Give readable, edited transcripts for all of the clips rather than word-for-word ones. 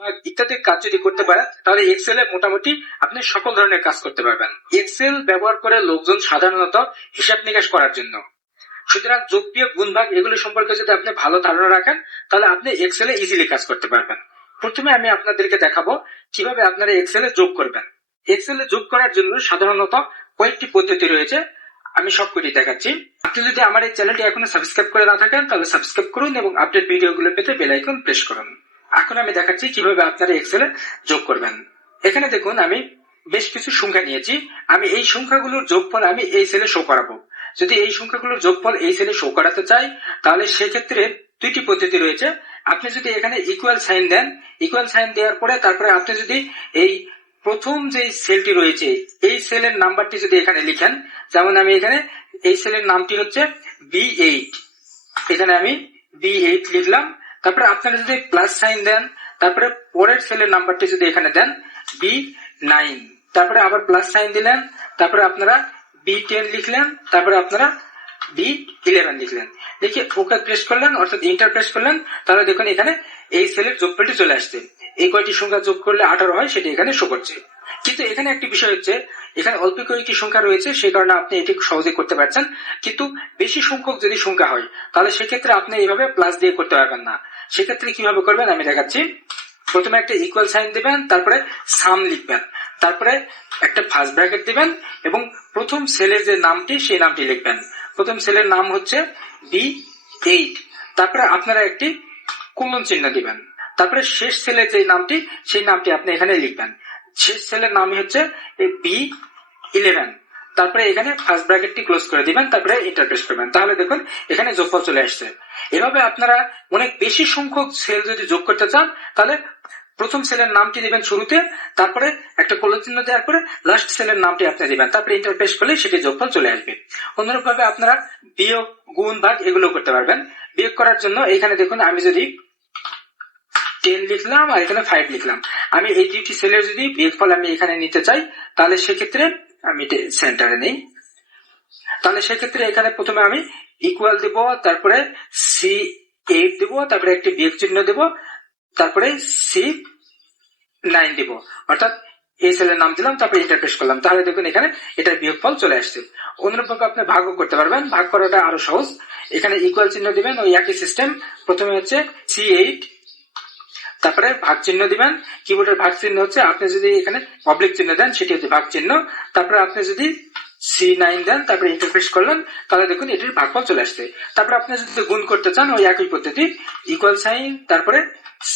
বা ইত্যাদি কাজ যদি করতে পারেন তাহলে এক্সেলে মোটামুটি আপনি সকল ধরনের কাজ করতে পারবেন। এক্সেল ব্যবহার করে লোকজন সাধারণত হিসাব নিকাশ করার জন্য। সুতরাং যোগ বিয়োগ গুণ ভাগ এগুলো সম্পর্কে যদি আপনি ভালো ধারণা রাখেন তাহলে আপনি এক্সেলে ইজিলি কাজ করতে পারবেন। প্রথমে আমি আপনাদেরকে দেখাবো কিভাবে আপনারা এক্সেলে যোগ করবেন। এক্সেলে যোগ করার জন্য সাধারণত কয়েকটি পদ্ধতি রয়েছে, আমি সবকটি দেখাচ্ছি। আপনি যদি আমার এই চ্যানেলটি এখনো সাবস্ক্রাইব করে না থাকেন তাহলে সাবস্ক্রাইব করুন এবং আপডেট ভিডিওগুলো পেতে বেল আইকন প্রেস করুন। এখন আমি দেখাচ্ছি কিভাবে আপনারা এক্সেলে যোগ করবেন। এখানে দেখুন আমি বেশ কিছু সংখ্যা নিয়েছি, আমি এই সংখ্যাগুলোর যোগফল আমি এই সেলে শো করাবো। যদি এই সংখ্যাগুলোর যোগফল এই সেলে শো করাতে চাই তাহলে সেক্ষেত্রে দুইটি পদ্ধতি রয়েছে। আপনি যদি এখানে ইকুয়াল সাইন দেন, ইকুয়াল সাইন দেওয়ার পরে তারপরে আপনি যদি এই প্রথম যে সেলটি রয়েছে এই সেলের নাম্বারটি যদি এখানে লিখেন, যেমন আমি এখানে এই সেলের নামটি হচ্ছে B8, এখানে আমি B8 লিখলাম। তারপরে আপনারা যদি প্লাস সাইন দেন, তারপরে পরের সেলের নাম্বারটি যদি এখানে দেন B9, তারপরে আবার প্লাস সাইন দিলেন, তারপরে আপনারা B10 লিখলেন, তারপরে আপনারা B11 লিখলেন, লিখে ওকে প্রেস করলেন অর্থাৎ ইন্টার প্রেস করলেন, তাহলে দেখুন এখানে এই সেলের যোগফলটি চলে আসছে। এই কয়টি সংখ্যা যোগ করলে 18 হয় সেটি এখানে শো করছে। কিন্তু এখানে একটি বিষয় হচ্ছে, এখানে অল্প কয়েকটি সংখ্যা রয়েছে সেই কারণে আপনি এটি সহজে করতে পারছেন, কিন্তু বেশি সংখ্যক যদি সংখ্যা হয় তাহলে সেক্ষেত্রে আপনি এইভাবে প্লাস দিয়ে করতে পারবেন না। সেক্ষেত্রে কিভাবে করবেন আমি দেখাচ্ছি। প্রথমে একটা ইকুয়াল সাইন দিবেন, তারপরে সাম লিখবেন, তারপরে একটা ফার্স্ট ব্র্যাকেট দিবেন এবং প্রথম সেলের যে নামটি সেই নামটি লিখবেন। প্রথম সেলের নাম হচ্ছে B8, তারপরে আপনারা একটি কোলন চিহ্ন দিবেন, তারপরে শেষ সেলের যে নামটি সেই নামটি আপনি এখানে লিখবেন। শেষ সেলের নাম হচ্ছে B11, তারপরে এখানে ফার্স্ট ব্র্যাকেটটি ক্লোজ করে দিবেন, তারপরে এন্টার প্রেস করবেন, তাহলে দেখুন এখানে যোগফল চলে আসছে। এভাবে আপনারা অনেক বেশি সংখ্যক সেল যদি যোগ করতে চান তাহলে প্রথম সেলের নামটি দিবেন শুরুতে, তারপরে একটা কোলন চিহ্ন দেওয়ার পরে লাস্ট সেলের নামটি আপনি দিবেন, তারপরে এন্টার প্রেস করলে সেটি যোগফল চলে আসবে। অনুরূপ ভাবে আপনারা বিয়োগ গুণ ভাগ এগুলো করতে পারবেন। বিয়োগ করার জন্য এখানে দেখুন আমি যদি 10 লিখলাম আর এখানে 5 লিখলাম, আমি এই দুটি সেলের যদি বিয়োগফল আমি এখানে নিতে চাই তাহলে সেক্ষেত্রে আমি সেন্টারে নেই, তাহলে সেক্ষেত্রে এখানে প্রথমে আমি ইকুয়াল দেব, তারপরে C8 দেব, তারপরে একটি বিয়োগ চিহ্ন দেব, তারপরে C9 দেব, অর্থাৎ এই সেলের নাম দিলাম, তারপরে এন্টার প্রেস করলাম, তাহলে দেখুন এখানে এটার বিয়োগফল চলে আসছে। অনুরূপভাবে আপনি ভাগও করতে পারবেন, ভাগ করাটা আরো সহজ। এখানে ইকুয়াল চিহ্ন দিবেন, ওই একই সিস্টেম। প্রথমে হচ্ছে C8, তারপরে ভাগ চিহ্ন দিবেন, কিবোর্ডের ভাগ চিহ্ন হচ্ছে, আপনি যদি এখানে অবলিক চিহ্ন দেন সেটি হচ্ছে ভাগ চিহ্ন, তারপরে আপনি যদি C9 দেন, তারপরে এন্টার প্রেস করলেন, তাহলে দেখুন এটির ভাগফল চলে আসছে। তারপরে আপনি যদি গুণ করতে চান ওই একই পদ্ধতি, ইকুয়াল সাইন, তারপরে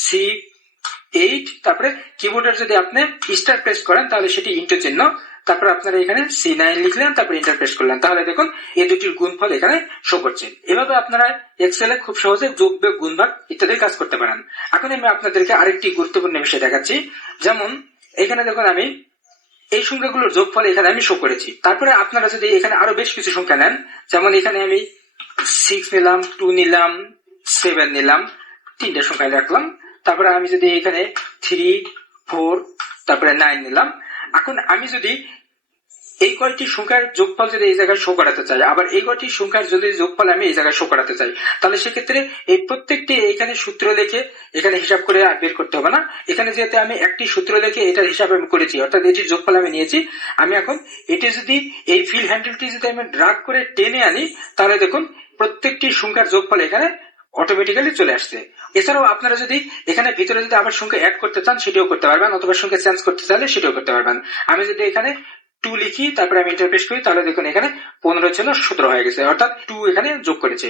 C8, তারপরে কিবোর্ডের যদি আপনি স্টার প্রেস করেন তাহলে সেটি ইন্টু চিহ্ন, তারপরে আপনারা এখানে C9 লিখলেন, তারপরে এন্টার প্রেস করলেন, তাহলে দেখুন এই দুটির গুণফল এখানে শো করছে। এভাবে আপনারা এক্সেলে খুব সহজে যোগ বিয়োগ গুণ ভাগ ইত্যাদি কাজ করতে পারেন। এখন আমি আপনাদেরকে আরেকটি গুরুত্বপূর্ণ বিষয় দেখাচ্ছি, যেমন এখানে দেখুন আমি এই সংখ্যাগুলোর যোগফল এখানে আমি শো করেছি। তারপরে আপনারা যদি এখানে আরো বেশ কিছু সংখ্যা নেন, যেমন এখানে আমি 6 নিলাম, 2 নিলাম, 7 নিলাম, তিনটা সংখ্যা রাখলাম, তারপরে আমি যদি এখানে 3, 4, তারপরে 9 নিলাম। এখন আমি যদি এই কয়টি সংখ্যার যোগফল যদি এই জায়গায় শো করাতে চাই, আবার এই কয়টি সংখ্যার যদি যোগফল আমি এই জায়গায় শো করাতে চাই, তাহলে সেক্ষেত্রে এই প্রত্যেকটি এখানে সূত্র লিখে এখানে হিসাব করে বের করতে হবে না। এখানে যেহেতু আমি একটি সূত্র লিখে এটার হিসাব আমি করেছি, অর্থাৎ এটির যোগফল আমি নিয়েছি, আমি এখন এটি যদি এই ফিল হ্যান্ডেলটি যদি আমি ড্রাগ করে টেনে আনি তাহলে দেখুন প্রত্যেকটি সংখ্যার যোগফল এখানে অটোমেটিক্যালি চলে আসছে। এছাড়াও আপনারা যদি এখানে ভিতরে যদি আবার সংখ্যা অ্যাড করতে চান সেটিও করতে পারবেন, অথবা সংখ্যা চেঞ্জ করতে চাইলে সেটাও করতে পারবেন। আমি যদি এখানে 2 লিখি, তারপরে আমি এন্টার প্রেস করি, তাহলে দেখুন এখানে 15 ছিল 17 হয়ে গেছে, অর্থাৎ 2 এখানে যোগ করেছে।